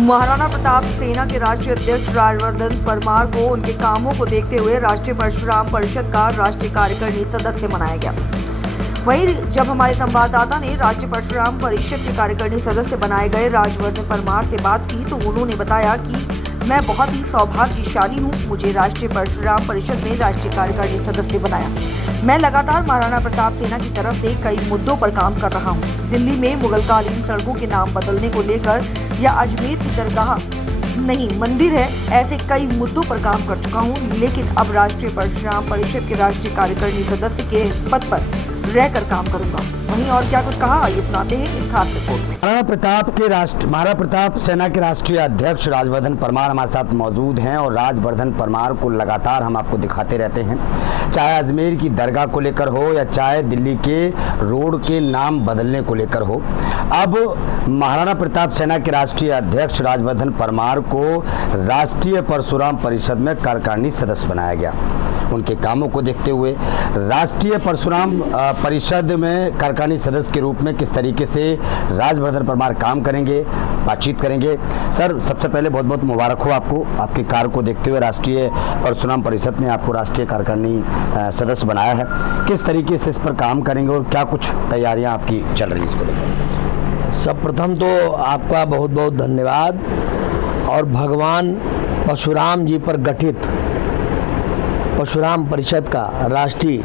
महाराणा प्रताप सेना के राष्ट्रीय अध्यक्ष राजवर्धन परमार को उनके कामों को देखते हुए राष्ट्रीय परशुराम परिषद का राष्ट्रीय कार्यकारिणी सदस्य बनाया गया। वहीं जब हमारे संवाददाता ने राष्ट्रीय परशुराम परिषद के कार्यकारिणी सदस्य बनाए गए राजवर्धन परमार से बात की तो उन्होंने बताया कि मैं बहुत ही सौभाग्यशाली हूँ, मुझे राष्ट्रीय परशुराम परिषद में राष्ट्रीय कार्यकारिणी सदस्य बनाया। मैं लगातार महाराणा प्रताप सेना की तरफ से कई मुद्दों पर काम कर रहा हूँ। दिल्ली में मुगलकालीन सड़कों के नाम बदलने को लेकर या अजमेर की दरगाह नहीं मंदिर है, ऐसे कई मुद्दों पर काम कर चुका हूँ, लेकिन अब राष्ट्रीय परशुराम परिषद के राष्ट्रीय कार्यकारिणी सदस्य के पद पर रहकर काम करूंगा। वहीं और क्या कुछ कहा, ये सुनाते हैं इस खास रिपोर्ट में। महाराणा प्रताप सेना के राष्ट्रीय अध्यक्ष राजवर्धन परमार हमारे साथ मौजूद हैं और राजवर्धन परमार को लगातार हम आपको दिखाते रहते हैं, चाहे अजमेर की दरगाह को लेकर हो या चाहे दिल्ली के रोड के नाम बदलने को लेकर हो। अब महाराणा प्रताप सेना के राष्ट्रीय अध्यक्ष राजवर्धन परमार को राष्ट्रीय परशुराम परिषद में कार्यकारिणी सदस्य बनाया गया। उनके कामों को देखते हुए राष्ट्रीय परशुराम परिषद में कार्यकारिणी सदस्य के रूप में किस तरीके से राजवर्धन परमार काम करेंगे, बातचीत करेंगे। सर, सबसे पहले बहुत बहुत मुबारक हो आपको, आपके कार्य को देखते हुए राष्ट्रीय परशुराम परिषद ने आपको राष्ट्रीय कार्यकारिणी सदस्य बनाया है। किस तरीके से इस पर काम करेंगे और क्या कुछ तैयारियां आपकी चल रही है इसको लेकर? सब प्रथम तो आपका बहुत बहुत धन्यवाद और भगवान परशुराम जी पर गठित परशुराम परिषद का राष्ट्रीय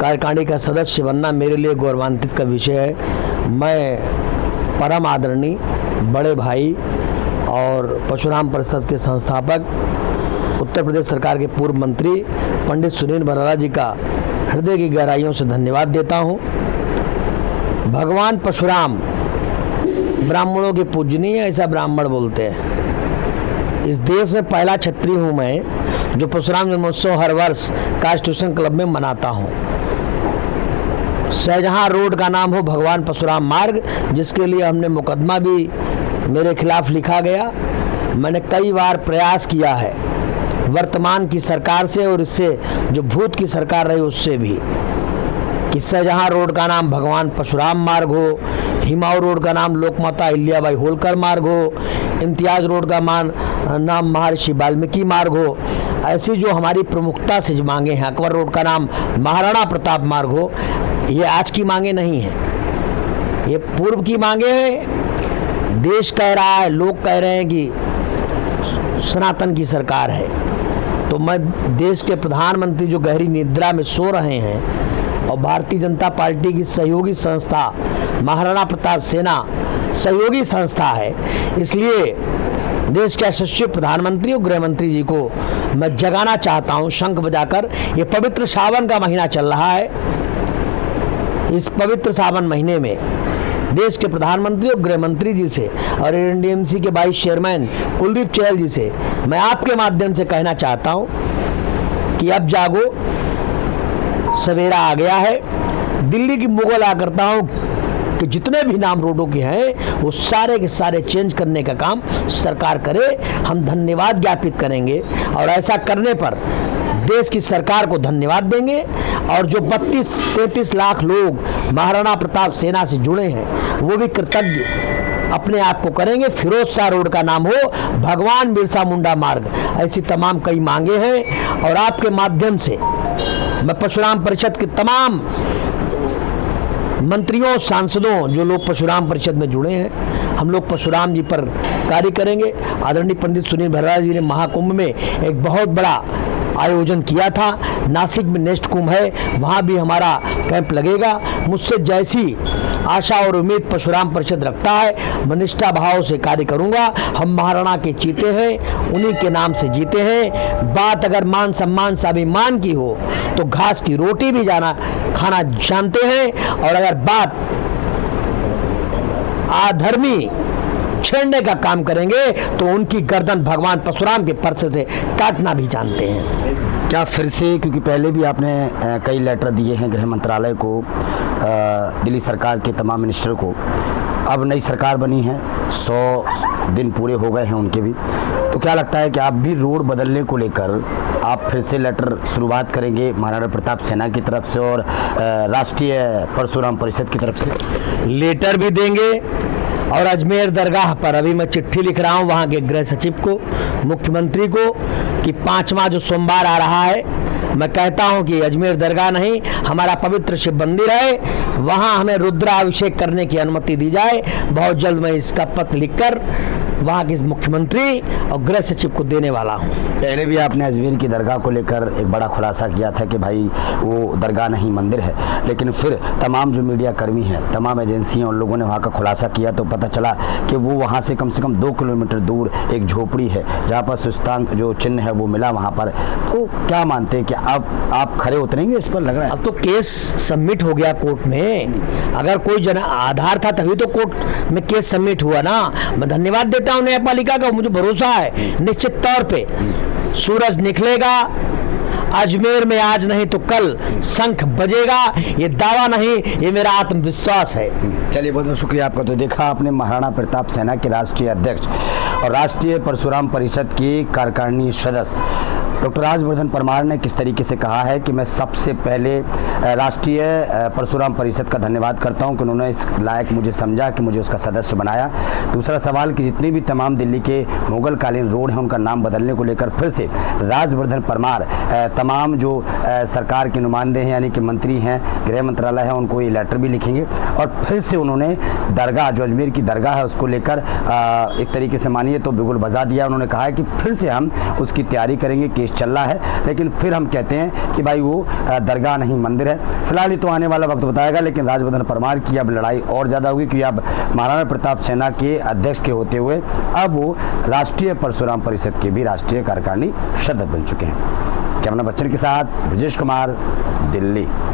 कार्यकारिणी का सदस्य बनना मेरे लिए गौरवान्वित का विषय है। मैं परम आदरणीय बड़े भाई और परशुराम परिषद के संस्थापक उत्तर प्रदेश सरकार के पूर्व मंत्री पंडित सुनील बराला जी का हृदय की गहराइयों से धन्यवाद देता हूँ। भगवान परशुराम ब्राह्मणों के पूजनीय, ऐसा ब्राह्मण बोलते हैं। इस देश में पहला क्षत्रिय हूँ मैं जो परशुराम जन्मोत्सव हर वर्ष कॉन्स्टिट्यूशन क्लब में मनाता हूँ। शाहजहां रोड का नाम हो भगवान परशुराम मार्ग, जिसके लिए हमने मुकदमा भी मेरे खिलाफ लिखा गया। मैंने कई बार प्रयास किया है वर्तमान की सरकार से और इससे जो भूत की सरकार रही उससे भी, कि शाहजहां रोड का नाम भगवान परशुराम मार्ग हो, हिमाऊ रोड का नाम लोकमाता अहिल्याबाई होलकर मार्ग हो, इम्तियाज रोड का नाम महर्षि वाल्मीकि मार्ग हो। ऐसी जो हमारी प्रमुखता से जो मांगे हैं, अकबर रोड का नाम महाराणा प्रताप मार्ग हो, ये आज की मांगे नहीं हैं, ये पूर्व की मांगे हैं। देश कह रहा है, लोग कह रहे हैं कि सनातन की सरकार है, तो मैं देश के प्रधानमंत्री जो गहरी निद्रा में सो रहे हैं और भारतीय जनता पार्टी की सहयोगी संस्था महाराणा प्रताप सेना सहयोगी संस्था है, इसलिए देश के यशस्वी प्रधानमंत्री और गृह मंत्री जी को मैं जगाना चाहता हूं शंख बजाकर। ये पवित्र सावन का महीना चल रहा है, इस पवित्र सावन महीने में देश के प्रधानमंत्री और गृह मंत्री जी से और एनडीएमसी के वाइस चेयरमैन कुलदीप चहल जी से मैं आपके माध्यम से कहना चाहता हूं कि अब जागो, सवेरा आ गया है। दिल्ली की मुगल आकर्ताओं कि जितने भी नाम रोडों के हैं वो सारे के सारे चेंज करने का काम सरकार करे। हम धन्यवाद ज्ञापित करेंगे और ऐसा करने पर देश की सरकार को धन्यवाद देंगे। और जो 32-33 लाख लोग महाराणा प्रताप सेना से जुड़े हैं वो भी कृतज्ञ अपने आप को करेंगे। फिरोज शाह रोड का नाम हो भगवान बिरसा मुंडा मार्ग, ऐसी तमाम कई मांगे हैं। और आपके माध्यम से मैं परशुराम परिषद के तमाम मंत्रियों, सांसदों, जो लोग परशुराम परिषद में जुड़े हैं, हम लोग परशुराम जी पर कार्य करेंगे। आदरणीय पंडित सुनील बराला जी ने महाकुंभ में एक बहुत बड़ा आयोजन किया था, नासिक में नेक्स्ट कुंभ है, वहाँ भी हमारा कैंप लगेगा। मुझसे जैसी आशा और उम्मीद परशुराम परिषद रखता है, मैं निष्ठा भाव से कार्य करूँगा। हम महाराणा के चीते हैं, उन्हीं के नाम से जीते हैं। बात अगर मान सम्मान स्वाभिमान की हो तो घास की रोटी भी खाना जानते हैं, और अगर बात अधर्मी छेड़ने का काम करेंगे तो उनकी गर्दन भगवान परशुराम के परसे से काटना भी जानते हैं। क्या फिर से, क्योंकि पहले भी आपने कई लेटर दिए हैं गृह मंत्रालय को, दिल्ली सरकार के तमाम मिनिस्टर को, अब नई सरकार बनी है, 100 दिन पूरे हो गए हैं उनके भी, तो क्या लगता है कि आप भी रोड बदलने को लेकर आप फिर से लेटर शुरुआत करेंगे महाराणा प्रताप सेना की तरफ से और राष्ट्रीय परशुराम परिषद की तरफ से? लेटर भी देंगे और अजमेर दरगाह पर अभी मैं चिट्ठी लिख रहा हूँ वहाँ के गृह सचिव को, मुख्यमंत्री को, कि 5वां जो सोमवार आ रहा है, मैं कहता हूं कि अजमेर दरगाह नहीं, हमारा पवित्र शिव मंदिर है, वहां हमें रुद्राभिषेक करने की अनुमति दी जाए। बहुत जल्द मैं इसका पत्र लिखकर वहां के मुख्यमंत्री और गृह सचिव को देने वाला हूं। पहले भी आपने अजमेर की दरगाह को लेकर एक बड़ा खुलासा किया था कि भाई वो दरगाह नहीं मंदिर है, लेकिन फिर तमाम जो मीडिया कर्मी हैं, तमाम एजेंसियां, उन लोगों ने वहाँ का खुलासा किया तो पता चला कि वो वहाँ से कम 2 किलोमीटर दूर एक झोपड़ी है जहाँ पर सुस्तांग जो चिन्ह है वो मिला वहाँ पर। तो क्या मानते हैं कि अब आप खरे उतरेंगे इस पर? लग रहा है अब तो केस सबमिट हो गया कोर्ट में। अगर कोई आधार था तभी तो कोर्ट में केस सबमिट हुआ ना। मैं धन्यवाद देता हूं न्यायपालिका का, मुझे भरोसा है निश्चित तौर पे सूरज निकलेगा। अजमेर में आज नहीं तो कल शंख बजेगा, ये दावा नहीं, ये मेरा आत्मविश्वास है। चलिए, बहुत बहुत शुक्रिया आपका। तो देखा आपने महाराणा प्रताप सेना के राष्ट्रीय अध्यक्ष और राष्ट्रीय परशुराम परिषद की कार्यकारिणी सदस्य डॉक्टर राजवर्धन परमार ने किस तरीके से कहा है कि मैं सबसे पहले राष्ट्रीय परशुराम परिषद का धन्यवाद करता हूं कि उन्होंने इस लायक मुझे समझा कि मुझे उसका सदस्य बनाया। दूसरा सवाल कि जितनी भी तमाम दिल्ली के मुगल कालीन रोड हैं उनका नाम बदलने को लेकर फिर से राजवर्धन परमार तमाम जो सरकार के नुमाइंदे हैं यानी कि मंत्री हैं, गृह मंत्रालय है, उनको ये लेटर भी लिखेंगे और फिर से उन्होंने दरगाह जो अजमेर की दरगाह है उसको लेकर एक तरीके से मानिए तो बिगुल बजा दिया। उन्होंने कहा है कि फिर से हम उसकी तैयारी करेंगे, केस चल रहा है, लेकिन फिर हम कहते हैं कि भाई वो दरगाह नहीं मंदिर है। फिलहाल ये तो आने वाला वक्त बताएगा, लेकिन राजवर्धन परमार की अब लड़ाई और ज़्यादा होगी क्योंकि अब महाराणा प्रताप सेना के अध्यक्ष के होते हुए अब वो राष्ट्रीय परशुराम परिषद के भी राष्ट्रीय कार्यकारिणी सदस्य बन चुके हैं। कैमरा बच्चन के साथ ब्रजेश कुमार, दिल्ली।